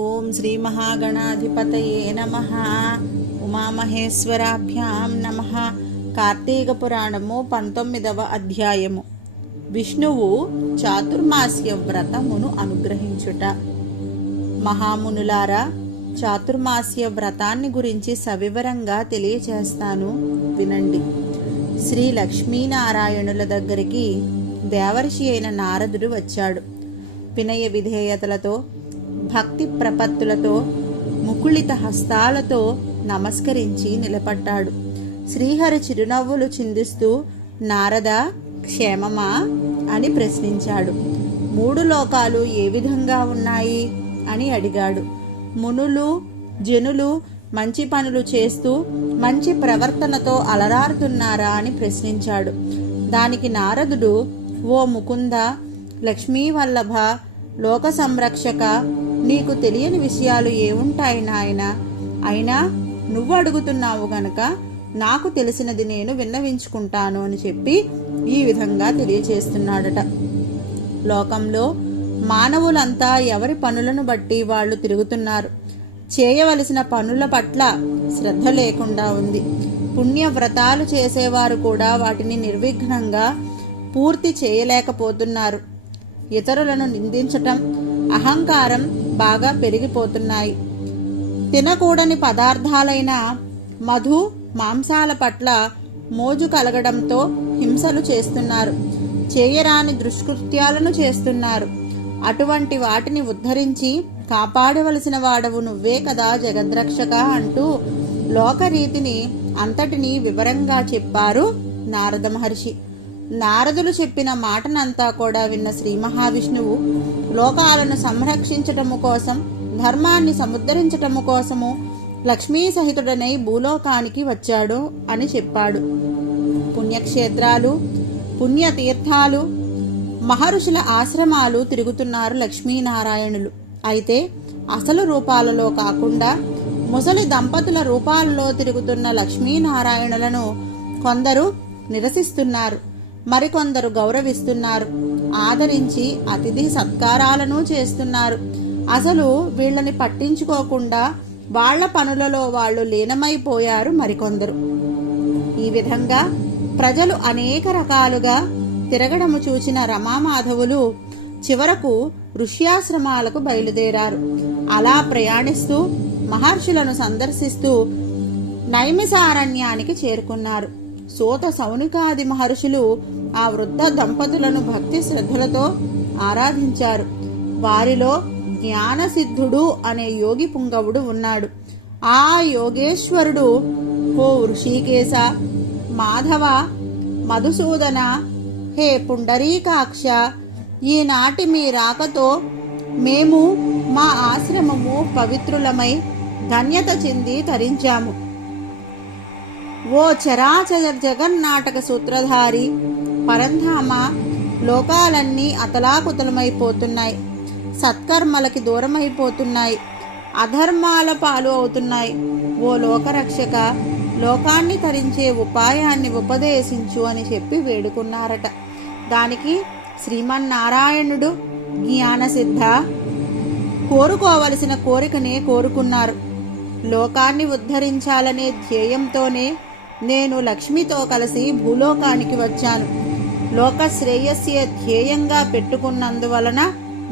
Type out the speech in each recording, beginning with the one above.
ఓం శ్రీ మహాగణాధిపతయే నమః. ఉమామహేశ్వరాభ్యాం నమః. కార్తీక పురాణము 19వ అధ్యాయము. విష్ణువు చాతుర్మాస్య వ్రతమును అనుగ్రహించుట. మహామునులారా, చాతుర్మాస్య వ్రతాన్ని గురించి సవివరంగా తెలియచేస్తాను, వినండి. శ్రీ లక్ష్మీనారాయణుల దగ్గరికి దేవర్షి అయిన నారదుడు వచ్చాడు. వినయ విధేయతలతో, భక్తి ప్రపత్తులతో, ముకుళిత హస్తాలతో నమస్కరించి నిలబడ్డాడు. శ్రీహరి చిరునవ్వులు చిందిస్తూ, నారద, క్షేమమా అని ప్రశ్నించాడు. 3 లోకాలు ఏ విధంగా ఉన్నాయి అని అడిగాడు. మునులు, జనులు మంచి పనులు చేస్తూ మంచి ప్రవర్తనతో అలరారుతున్నారా అని ప్రశ్నించాడు. దానికి నారదుడు, ఓ ముకుంద, లక్ష్మీ వల్లభ, లోక సంరక్షక, నీకు తెలియని విషయాలు ఏముంటాయి నాయన? అయినా నువ్వు అడుగుతున్నావు గనక నాకు తెలిసినది నేను విన్నవించుకుంటాను అని చెప్పి ఈ విధంగా తెలియచేస్తున్నాడట. లోకంలో మానవులంతా ఎవరి పనులను బట్టి వాళ్ళు తిరుగుతున్నారు. చేయవలసిన పనుల పట్ల శ్రద్ధ లేకుండా ఉంది. పుణ్యవ్రతాలు చేసేవారు కూడా వాటిని నిర్విఘ్నంగా పూర్తి చేయలేకపోతున్నారు. ఇతరులను నిందించటం, అహంకారం బాగా పెరిగిపోతున్నాయి. తినకూడని పదార్థాలైన మధు, మాంసాల పట్ల మోజు కలగడంతో హింసలు చేస్తున్నారు. చేయరాని దుష్కృత్యాలను చేస్తున్నారు. అటువంటి వాటిని ఉద్ధరించి కాపాడవలసిన వాడవు నువ్వే కదా జగద్రక్షక అంటూ లోకరీతిని అంతటినీ వివరంగా చెప్పారు నారద మహర్షి. నారదులు చెప్పిన మాటనంతా కూడా విన్న శ్రీ మహావిష్ణువు లోకాలను సంరక్షించటము కోసం, ధర్మాన్ని సముద్ధరించటము కోసము లక్ష్మీ సహితుడనై భూలోకానికి వచ్చాడు అని చెప్పాడు. పుణ్యక్షేత్రాలు, పుణ్యతీర్థాలు, మహర్షుల ఆశ్రమాలు తిరుగుతున్నారు లక్ష్మీనారాయణులు. అయితే అసలు రూపాలలో కాకుండా ముసలి దంపతుల రూపాలలో తిరుగుతున్న లక్ష్మీనారాయణులను కొందరు నిరసిస్తున్నారు, మరికొందరు గౌరవిస్తున్నారు, ఆదరించి అతిథి సత్కారాలను చేస్తున్నారు. అసలు వీళ్ళని పట్టించుకోకుండా వాళ్ల పనులలో వాళ్ళు లీనమైపోయారు మరికొందరు. ఈ విధంగా ప్రజలు అనేక రకాలుగా తిరగడము చూచిన రమామాధవులు చివరకు ఋష్యాశ్రమాలకు బయలుదేరారు. అలా ప్రయాణిస్తూ మహర్షులను సందర్శిస్తూ నైమిసారణ్యానికి చేరుకున్నారు. సోత సౌనికాది మహర్షులు ఆ వృద్ధ దంపతులను భక్తి శ్రద్ధలతో ఆరాధించారు. వారిలో జ్ఞానసిద్ధుడు అనే యోగి పుంగవుడు ఉన్నాడు. ఆ యోగేశ్వరుడు, ఓ ఋషికేశ, మాధవ, మధుసూదన, హే పుండరీకాక్ష, ఈనాటి మీ రాకతో మేము మా ఆశ్రమము పవిత్రులమై ధన్యత చెంది తరించాము. ఓ చరాచర జగన్నాటక సూత్రధారి పరంధామ, లోకాలన్నీ అతలాకుతలమైపోతున్నాయి, సత్కర్మలకి దూరమైపోతున్నాయి, అధర్మాల పాలు అవుతున్నాయి. ఓ లోకరక్షక, లోకాన్ని తరించే ఉపాయాన్ని ఉపదేశించు అని చెప్పి వేడుకున్నారట. దానికి శ్రీమన్నారాయణుడు, జ్ఞానసిద్ధ, కోరుకోవలసిన కోరికనే కోరుకున్నారు. లోకాన్ని ఉద్ధరించాలనే ధ్యేయంతోనే నేను లక్ష్మితో కలిసి భూలోకానికి వచ్చాను. లోక శ్రేయస్సే ధ్యేయంగా పెట్టుకున్నందువలన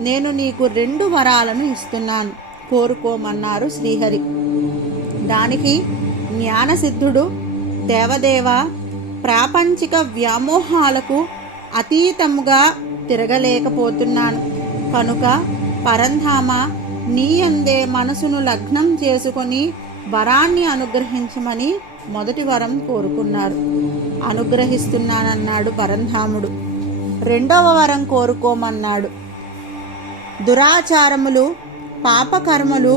నేను నీకు 2 వరాలను ఇస్తున్నాను, కోరుకోమన్నారు శ్రీహరి. దానికి జ్ఞానసిద్ధుడు, దేవదేవ, ప్రాపంచిక వ్యామోహాలకు అతీతముగా తిరగలేకపోతున్నాను కనుక పరంధామ, నీ అందే మనసును లగ్నం చేసుకొని వరాన్ని అనుగ్రహించమని మొదటి వరం కోరుకున్నారు. అనుగ్రహిస్తున్నానన్నాడు పరంధాముడు. 2వ వరం కోరుకోమన్నాడు. దురాచారములు, పాపకర్మలు,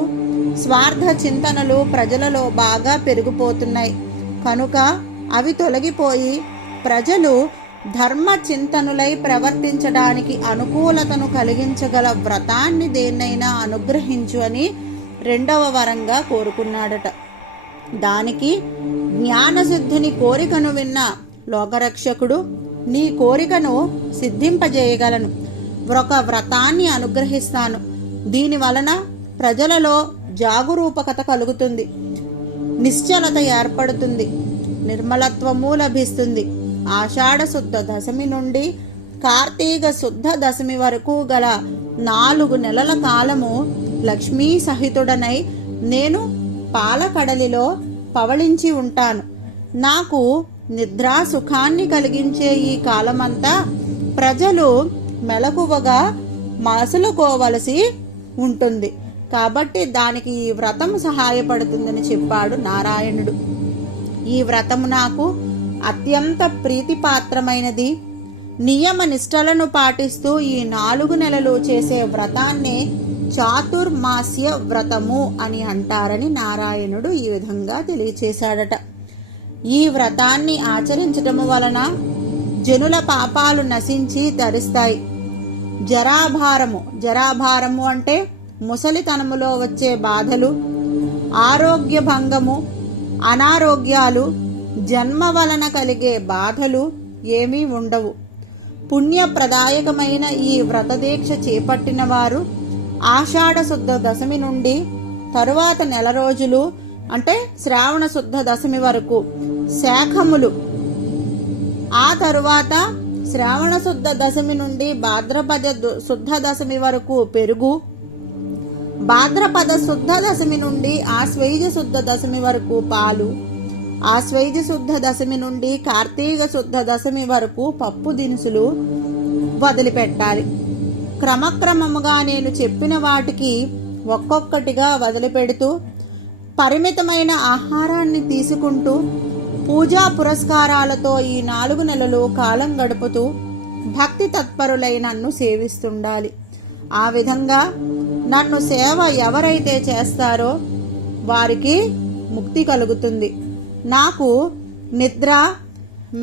స్వార్థ చింతనలు ప్రజలలో బాగా పెరిగిపోతున్నాయి కనుక అవి తొలగిపోయి ప్రజలు ధర్మ చింతనులై ప్రవర్తించడానికి అనుకూలతను కలిగించగల వ్రతాన్ని దేన్నైనా అనుగ్రహించు అని 2వ వరంగా కోరుకున్నాడట. దానికి జ్ఞానసిద్ధుని కోరికను విన్న లోకరక్షకుడు, నీ కోరికను సిద్ధింపజేయగలను, ఒక వ్రతాన్ని అనుగ్రహిస్తాను. దీని వలన ప్రజలలో జాగరూకత కలుగుతుంది, నిశ్చలత ఏర్పడుతుంది, నిర్మలత్వము లభిస్తుంది. ఆషాఢ శుద్ధ దశమి నుండి కార్తీక శుద్ధ దశమి వరకు గల 4 నెలల కాలము లక్ష్మీ సహితుడనై నేను పాలకడలిలో పవళించి ఉంటాను. నాకు నిద్రా సుఖాన్ని కలిగించే ఈ కాలమంతా ప్రజలు మెలకువగా మసలుకోవలసి ఉంటుంది. కాబట్టి దానికి ఈ వ్రతం సహాయపడుతుందని చెప్పాడు నారాయణుడు. ఈ వ్రతము నాకు అత్యంత ప్రీతిపాత్రమైనది. నియమ నిష్టలను పాటిస్తూ ఈ 4 నెలలు చేసే వ్రతాన్ని చాతుర్మాస్య వ్రతము అని అంటారని నారాయణుడు ఈ విధంగా తెలియచేశాడట. ఈ వ్రతాన్ని ఆచరించటము వలన జనుల పాపాలు నశించి తరిస్తాయి. జరాభారము అంటే ముసలితనములో వచ్చే బాధలు, ఆరోగ్య భంగము, అనారోగ్యాలు, జన్మ వలన కలిగే బాధలు ఏమీ ఉండవు. పుణ్యప్రదాయకమైన ఈ వ్రతదీక్ష చేపట్టిన వారు ఆషాఢ శుద్ధ దశమి నుండి తరువాత నెల రోజులు అంటే శ్రావణ శుద్ధ దశమి వరకు శాఖములు, ఆ తరువాత శ్రావణ శుద్ధ దశమి నుండి భాద్రపద శుద్ధ దశమి వరకు పెరుగు, భాద్రపద శుద్ధ దశమి నుండి ఆశ్వయుజ శుద్ధ దశమి వరకు పాలు, ఆశ్వయుజ శుద్ధ దశమి నుండి కార్తీక శుద్ధ దశమి వరకు పప్పు దినుసులు వదిలిపెట్టాలి. క్రమక్రమముగా నేను చెప్పిన వాటికి ఒక్కొక్కటిగా వదిలిపెడుతూ పరిమితమైన ఆహారాన్ని తీసుకుంటూ పూజా పురస్కారాలతో ఈ 4 నెలలు కాలం గడుపుతూ భక్తి తత్పరులై నన్ను సేవిస్తుండాలి. ఆ విధంగా నన్ను సేవ ఎవరైతే చేస్తారో వారికి ముక్తి కలుగుతుంది. నాకు నిద్ర,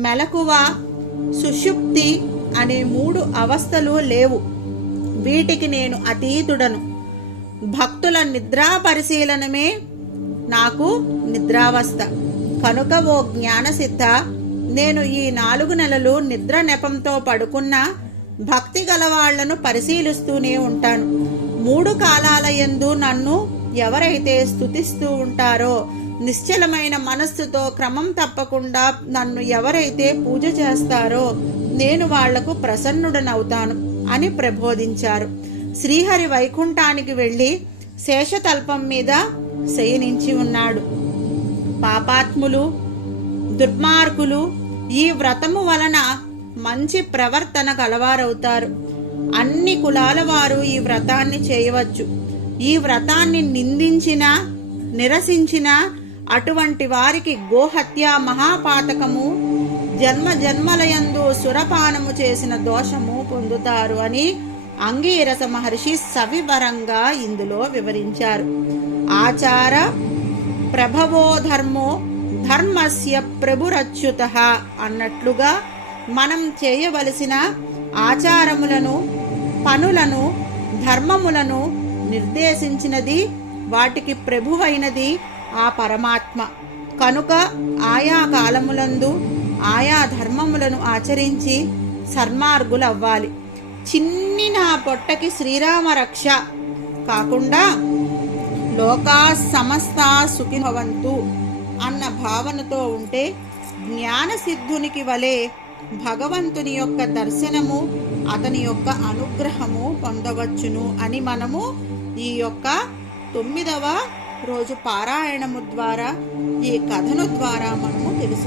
మెలకువ, సుషుప్తి అనే 3 అవస్థలు లేవు. వీటికి నేను అతీతుడను. భక్తుల నిద్రా పరిశీలనమే నాకు నిద్రావస్థ. కనుక ఓ జ్ఞానసిద్ధ, నేను ఈ 4 నెలలు నిద్ర నెపంతో పడుకున్న భక్తి గలవాళ్లను పరిశీలిస్తూనే ఉంటాను. 3 కాలాల యందు నన్ను ఎవరైతే స్తుతిస్తూ ఉంటారో, నిశ్చలమైన మనస్సుతో క్రమం తప్పకుండా నన్ను ఎవరైతే పూజ చేస్తారో నేను వాళ్లకు ప్రసన్నుడనవుతాను అని ప్రబోధించారు. శ్రీహరి వైకుంఠానికి వెళ్ళి శేషతల్పం మీద శయనించి ఉన్నాడు. పాపాత్ములు, దుర్మార్గులు ఈ వ్రతము వలన మంచి ప్రవర్తన కలవారవుతారు. అన్ని కులాల వారు ఈ వ్రతాన్ని చేయవచ్చు. ఈ వ్రతాన్ని నిందించినా నిరసించినా అటువంటి వారికి గోహత్య మహాపాతకము, జన్మ జన్మలయందు సురపానము చేసిన దోషము పొందుతారు అని అంగీరస మహర్షి సవివరంగా ఇందులో వివరించారు. ఆచార ప్రభవో ధర్మో ధర్మస్య ప్రభురచ్యుతః అన్నట్లుగా మనం చేయవలసిన ఆచారములను, పనులను, ధర్మములను నిర్దేశించినది, వాటికి ప్రభువైనది ఆ పరమాత్మ. కనుక ఆయా కాలములందు ఆయా ధర్మములను ఆచరించి సన్మార్గులవ్వాలి. చిన్ని నా పొట్టకి శ్రీరామ రక్ష కాకుండా లోకా సమస్తా సుఖిభవంతు అన్న భావనతో ఉంటే జ్ఞానసిద్ధునికి వలె భగవంతుని యొక్క దర్శనము, అతని యొక్క అనుగ్రహము పొందవచ్చును అని మనము ఈ యొక్క 9వ రోజు పారాయణము ద్వారా, ఈ కథను ద్వారా మనము తెలుసు.